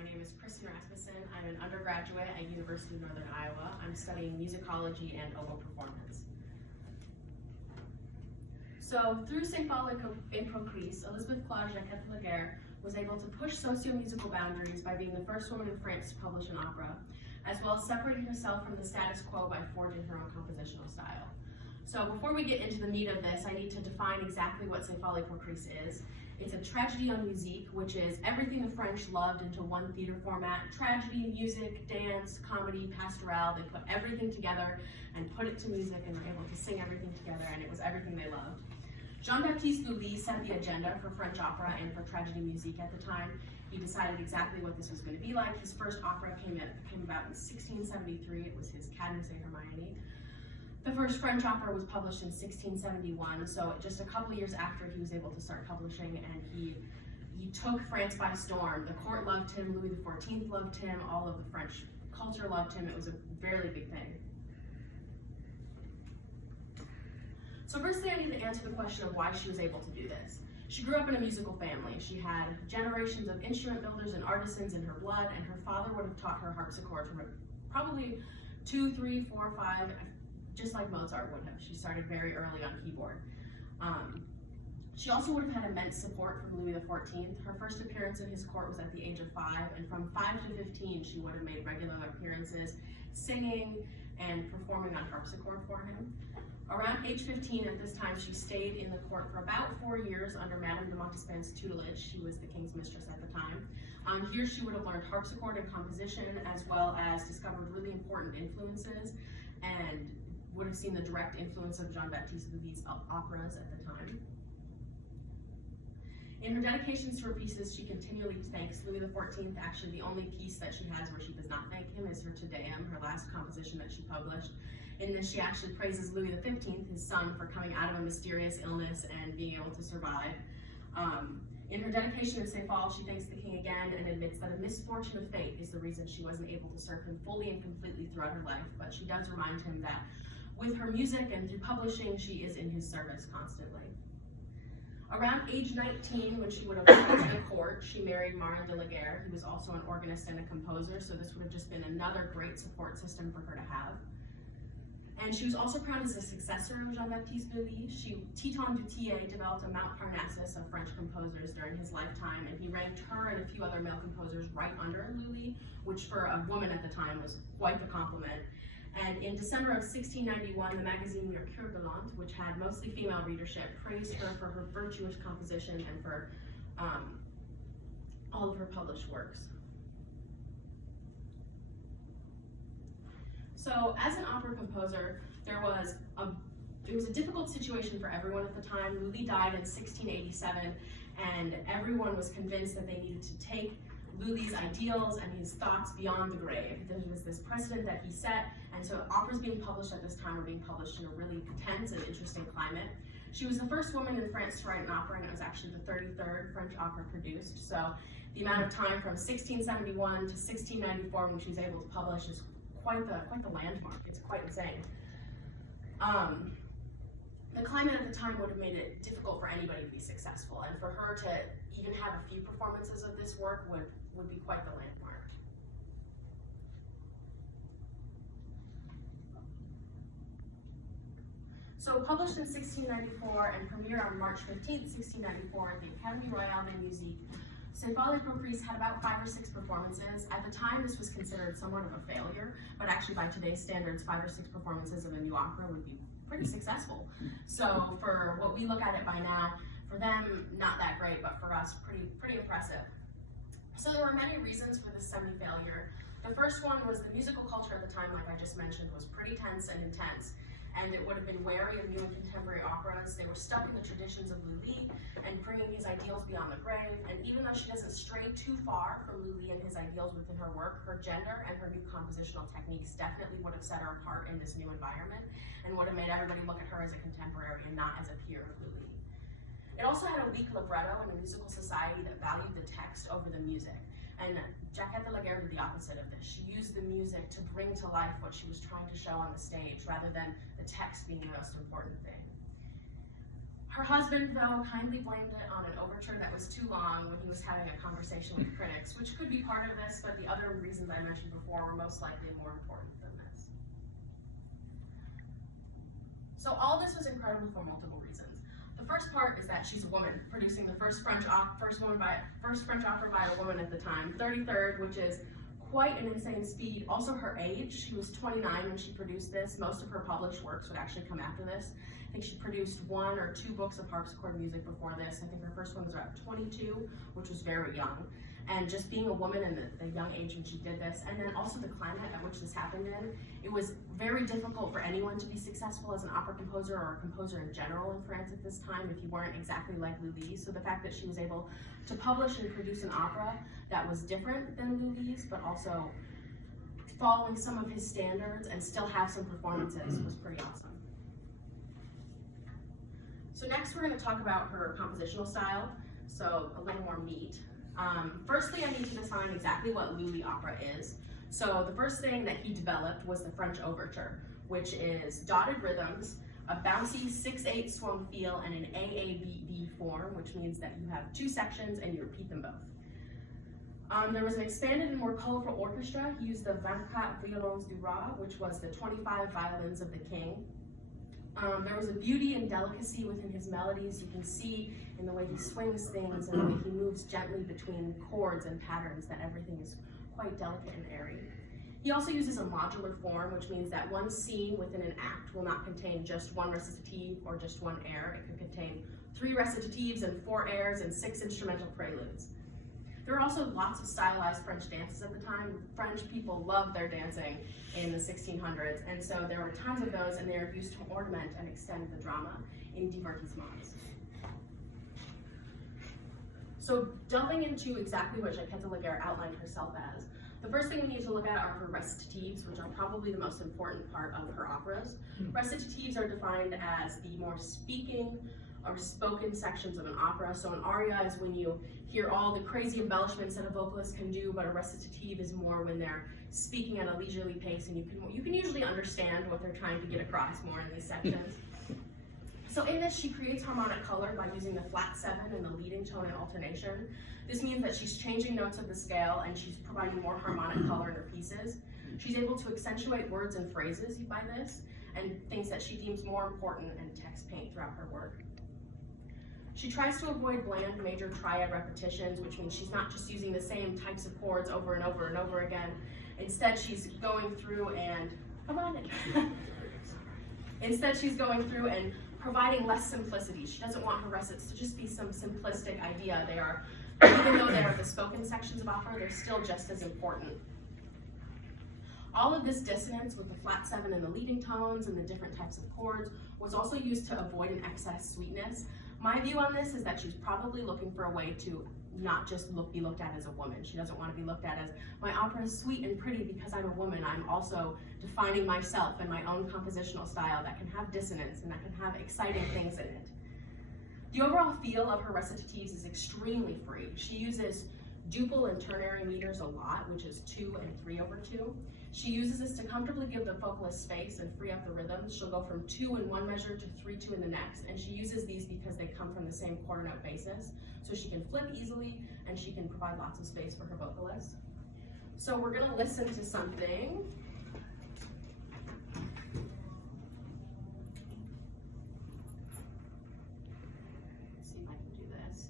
My name is Kristen Rasmussen. I'm an undergraduate at University of Northern Iowa. I'm studying musicology and oboe performance. So through Cépahle in Procris, Elisabeth-Claude Jacquet was able to push socio-musical boundaries by being the first woman in France to publish an opera, as well as separating herself from the status quo by forging her own compositional style. So before we get into the meat of this, I need to define exactly what Cépahle Procris is. It's a tragédie en musique, which is everything the French loved into one theater format: tragedy, music, dance, comedy, pastoral. They put everything together and put it to music, and were able to sing everything together, and it was everything they loved. Jean-Baptiste Lully set the agenda for French opera and for tragédie musique at the time. He decided exactly what this was going to be like. His first opera came about in 1673. It was his Cadmus et Hermione. The first French opera was published in 1671, so just a couple years after he was able to start publishing, and he took France by storm. The court loved him, Louis XIV loved him, all of the French culture loved him. It was a very big thing. So firstly, I need to answer the question of why she was able to do this. She grew up in a musical family. She had generations of instrument builders and artisans in her blood, and her father would have taught her harpsichord from probably 2, 3, 4, 5, just like Mozart would have. She started very early on keyboard. She also would have had immense support from Louis XIV. Her first appearance in his court was at the age of 5, and from 5 to 15, she would have made regular appearances, singing and performing on harpsichord for him. Around age 15 at this time, she stayed in the court for about 4 years under Madame de Montespan's tutelage. She was the king's mistress at the time. Here she would have learned harpsichord and composition, as well as discovered really important influences, and would have seen the direct influence of Jean-Baptiste Lully's operas at the time. In her dedications to her pieces, she continually thanks Louis XIV. Actually, the only piece that she has where she does not thank him is her Te Deum, her last composition that she published. In this, she actually praises Louis XV, his son, for coming out of a mysterious illness and being able to survive. In her dedication to Cépahle, she thanks the king again and admits that a misfortune of fate is the reason she wasn't able to serve him fully and completely throughout her life, but she does remind him that with her music and through publishing, she is in his service constantly. Around age 19, when she would have come to the court, she married Marin de la Guerre. He was also an organist and a composer, so this would have just been another great support system for her to have. And she was also crowned as a successor of Jean-Baptiste Lully. Titon du Tillet developed a Mount Parnassus of French composers during his lifetime, and he ranked her and a few other male composers right under Lully, which for a woman at the time was quite the compliment. And in December of 1691, the magazine Mercure Galant, which had mostly female readership, praised her for her virtuous composition and for all of her published works. So as an opera composer, it was a difficult situation for everyone at the time. Lully died in 1687, and everyone was convinced that they needed to take Lully's ideals and his thoughts beyond the grave. There was this precedent that he set, and so operas being published at this time were being published in a really tense and interesting climate. She was the first woman in France to write an opera, and it was actually the 33rd French opera produced. So the amount of time from 1671 to 1694 when she was able to publish is quite the landmark. It's quite insane. The climate at the time would have made it difficult for anybody to be successful, and for her to even have a few performances of this work would be quite the landmark. So published in 1694 and premiered on March 15, 1694 at the Académie Royale de Musique, Cépahle Procris had about 5 or 6 performances. At the time, this was considered somewhat of a failure, but actually by today's standards, 5 or 6 performances of a new opera would be pretty successful. So for what we look at it by now, for them, not that great, but for us, pretty impressive. So there were many reasons for this semi-failure. The first one was the musical culture at the time, like I just mentioned, was pretty tense and intense, and it would have been wary of new and contemporary operas. They were stuck in the traditions of Lully and bringing his ideals beyond the grave, and even though she doesn't stray too far from Lully and his ideals within her work, her gender and her new compositional techniques definitely would have set her apart in this new environment and would have made everybody look at her as a contemporary and not as a peer of Lully. It also had a weak libretto in a musical society that valued the text over the music. And Jacquet did the opposite of this. She used the music to bring to life what she was trying to show on the stage, rather than the text being the most important thing. Her husband, though, kindly blamed it on an overture that was too long when he was having a conversation with critics, which could be part of this, but the other reasons I mentioned before were most likely more important than this. So all this was incredible for multiple reasons. The first part is that she's a woman, producing the first French opera by a woman at the time, 33rd, which is quite an insane speed. Also her age, she was 29 when she produced this. Most of her published works would actually come after this. I think she produced 1 or 2 books of harpsichord music before this. I think her first one was around 22, which was very young. And just being a woman in the young age when she did this, and then also the climate at which this happened in, it was very difficult for anyone to be successful as an opera composer or a composer in general in France at this time if you weren't exactly like Lully. So the fact that she was able to publish and produce an opera that was different than Lully's, but also following some of his standards and still have some performances was pretty awesome. So next we're going to talk about her compositional style, so a little more meat. Firstly, I need to define exactly what Lully opera is. So the first thing that he developed was the French overture, which is dotted rhythms, a bouncy 6/8 swung feel, and an AABB form, which means that you have 2 sections and you repeat them both. There was an expanded and more colorful orchestra. He used the 24 violons du roi, which was the 25 violins of the king. There was a beauty and delicacy within his melodies. You can see in the way he swings things and the way he moves gently between chords and patterns that everything is quite delicate and airy. He also uses a modular form, which means that one scene within an act will not contain just 1 recitative or just 1 air. It could contain 3 recitatives and 4 airs and 6 instrumental preludes. There were also lots of stylized French dances at the time. French people loved their dancing in the 1600s, and so there were tons of those, and they were used to ornament and extend the drama in divertissements. So delving into exactly what Jacquet outlined herself as, the first thing we need to look at are her recitatives, which are probably the most important part of her operas. Recitatives are defined as the more speaking or spoken sections of an opera. So an aria is when you hear all the crazy embellishments that a vocalist can do, but a recitative is more when they're speaking at a leisurely pace, and you can usually understand what they're trying to get across more in these sections. So in this, she creates harmonic color by using the flat 7 and the leading tone in alternation. This means that she's changing notes of the scale and she's providing more harmonic color in her pieces. She's able to accentuate words and phrases by this, and things that she deems more important and text paint throughout her work. She tries to avoid bland major triad repetitions, which means she's not just using the same types of chords over and over and over again. Instead, she's going through and, providing less simplicity. She doesn't want her recits to just be some simplistic idea. They are, even though they are the spoken sections of opera, they're still just as important. All of this dissonance with the flat 7 and the leading tones and the different types of chords was also used to avoid an excess sweetness. My view on this is that she's probably looking for a way to not just be looked at as a woman. She doesn't want to be looked at as, my opera is sweet and pretty because I'm a woman. I'm also defining myself and my own compositional style that can have dissonance and that can have exciting things in it. The overall feel of her recitatives is extremely free. She uses duple and ternary meters a lot, which is 2 and 3/2. She uses this to comfortably give the vocalist space and free up the rhythms. She'll go from 2 in one measure to 3/2 in the next, and she uses these because they come from the same quarter note basis, so she can flip easily and she can provide lots of space for her vocalist. So we're going to listen to something. Let's see if I can do this.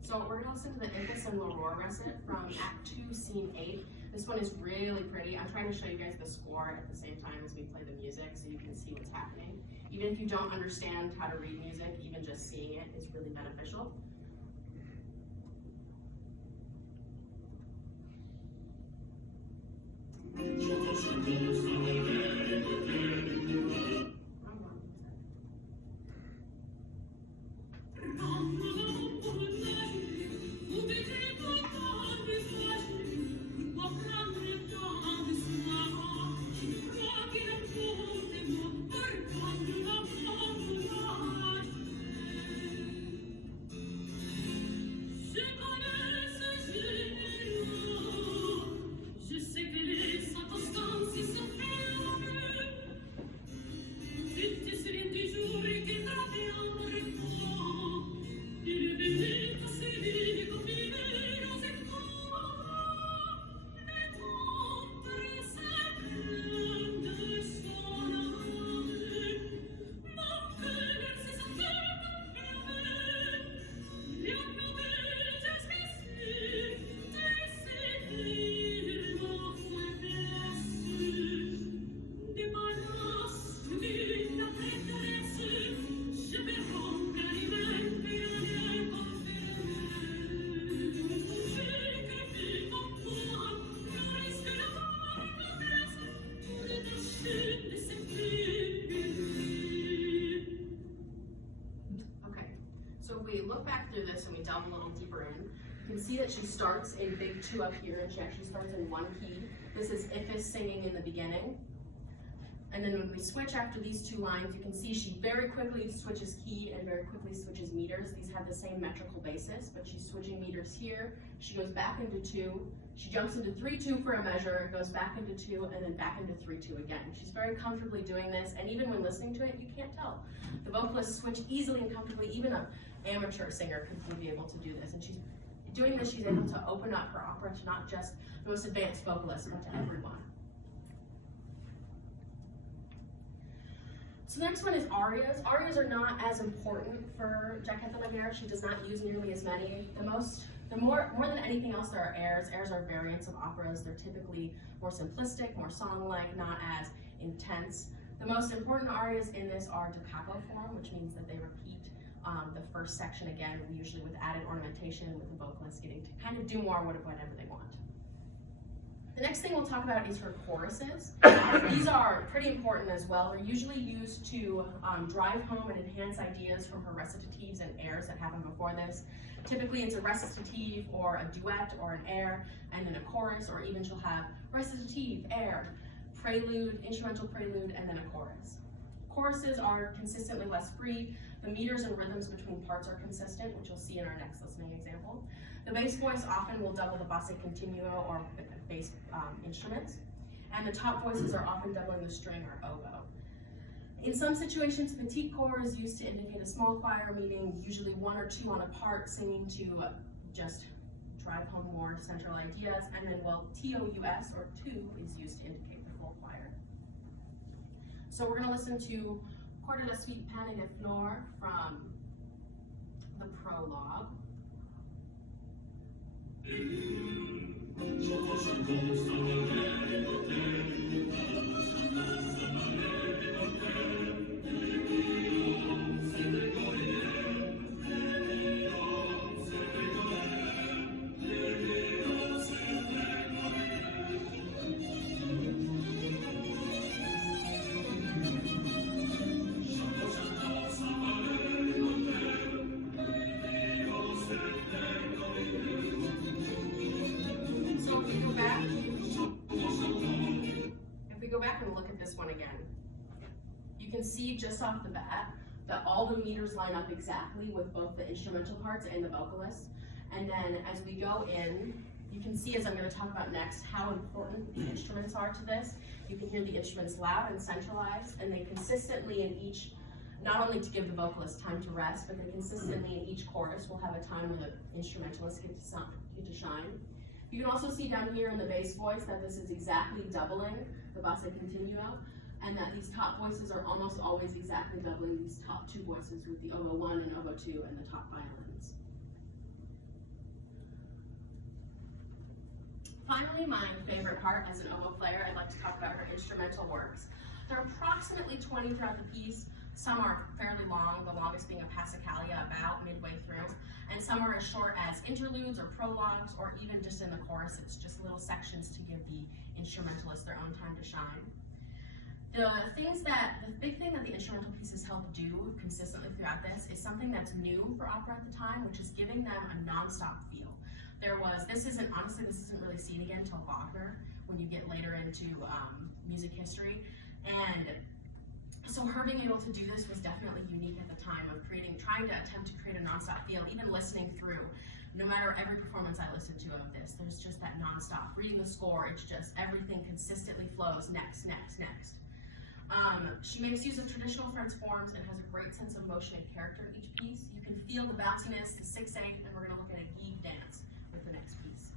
So we're going to listen to the Impulse and L'Aurore recit from Act 2, Scene 8. This one is really pretty. I'm trying to show you guys the score at the same time as we play the music so you can see what's happening. Even if you don't understand how to read music, even just seeing it is really beneficial. we look back through this and we delve a little deeper in, you can see that she starts in big 2 up here, and she actually starts in 1 key. This is if is singing in the beginning. And then when we switch after these 2 lines, you can see she very quickly switches key and very quickly switches meters. These have the same metrical basis, but she's switching meters here. She goes back into 2. She jumps into 3-2 for a measure, goes back into 2, and then back into 3-2 again. She's very comfortably doing this, and even when listening to it, you can't tell. The vocalists switch easily and comfortably. Even an amateur singer could be able to do this. And she's doing this, she's able to open up her opera to not just the most advanced vocalists, but to everyone. So the next one is arias. Arias are not as important for Jacquet de la Guerre. She does not use nearly as many. More than anything else, there are airs. Airs are variants of operas. They're typically more simplistic, more song-like, not as intense. The most important arias in this are da capo form, which means that they repeat the first section again, usually with added ornamentation, with the vocalist getting to kind of do more whatever they want. The next thing we'll talk about is her choruses. These are pretty important as well. They're usually used to drive home and enhance ideas from her recitatives and airs that happen before this. Typically it's a recitative or a duet or an air, and then a chorus, or even she'll have recitative, air, prelude, instrumental prelude, and then a chorus. Choruses are consistently less free. The meters and rhythms between parts are consistent, which you'll see in our next listening example. The bass voice often will double the basse continuo or bass instruments, and the top voices are often doubling the string or oboe. In some situations, petite chor is used to indicate a small choir, meaning usually 1 or 2 on a part singing to just drive home more central ideas, and then TOUS or 2 is used to indicate the full choir. So we're going to listen to Cor de la Suite Pane de Flore from the prologue. You can see just off the bat that all the meters line up exactly with both the instrumental parts and the vocalists. And then as we go in, you can see, as I'm going to talk about next, how important the instruments are to this. You can hear the instruments loud and centralized, and they consistently in each, not only to give the vocalist time to rest, but they consistently in each chorus will have a time where the instrumentalists get to shine. You can also see down here in the bass voice that this is exactly doubling the basse continuo, and that these top voices are almost always exactly doubling these top 2 voices with the oboe 1 and oboe 2 and the top violins. Finally, my favorite part as an oboe player, I'd like to talk about her instrumental works. There are approximately 20 throughout the piece. Some are fairly long, the longest being a Passacaglia about midway through, and some are as short as interludes or prologues, or even just in the chorus, it's just little sections to give the instrumentalists their own time to shine. The big thing that the instrumental pieces help do consistently throughout this is something that's new for opera at the time, which is giving them a non-stop feel. This isn't really seen again until Wagner, when you get later into music history. And so her being able to do this was definitely unique at the time of trying to attempt to create a non-stop feel, even listening through. No matter every performance I listen to of this, there's just that non-stop. Reading the score, it's just everything consistently flows next, next, next. She makes use of traditional French forms and has a great sense of motion and character in each piece. You can feel the bounciness, the 6/8, and we're going to look at a Guigue dance with the next piece.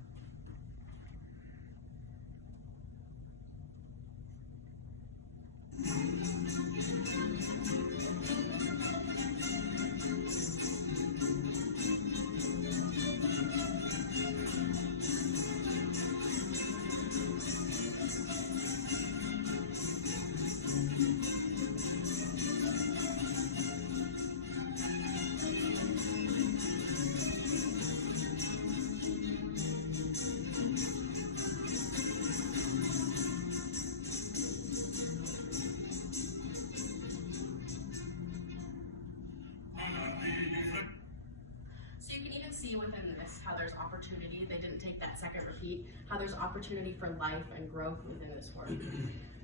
see within this how there's opportunity. They didn't take that second repeat, how there's opportunity for life and growth within this work.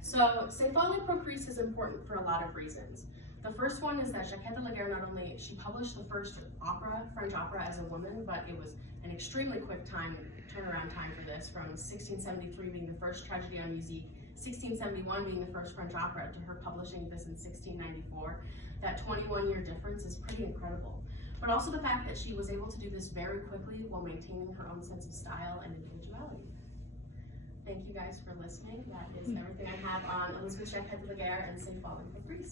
So Cépahle Procris is important for a lot of reasons. The first one is that Jacquet de la Guerre she published the first opera, French opera, as a woman, but it was an extremely quick turnaround time for this, from 1673 being the first tragedy en musique, 1671 being the first French opera, to her publishing this in 1694. That 21-year difference is pretty incredible. But also the fact that she was able to do this very quickly while maintaining her own sense of style and individuality. Thank you guys for listening. That is everything I have on Elisabeth Jacquet de la Guerre and Cépahle Procris.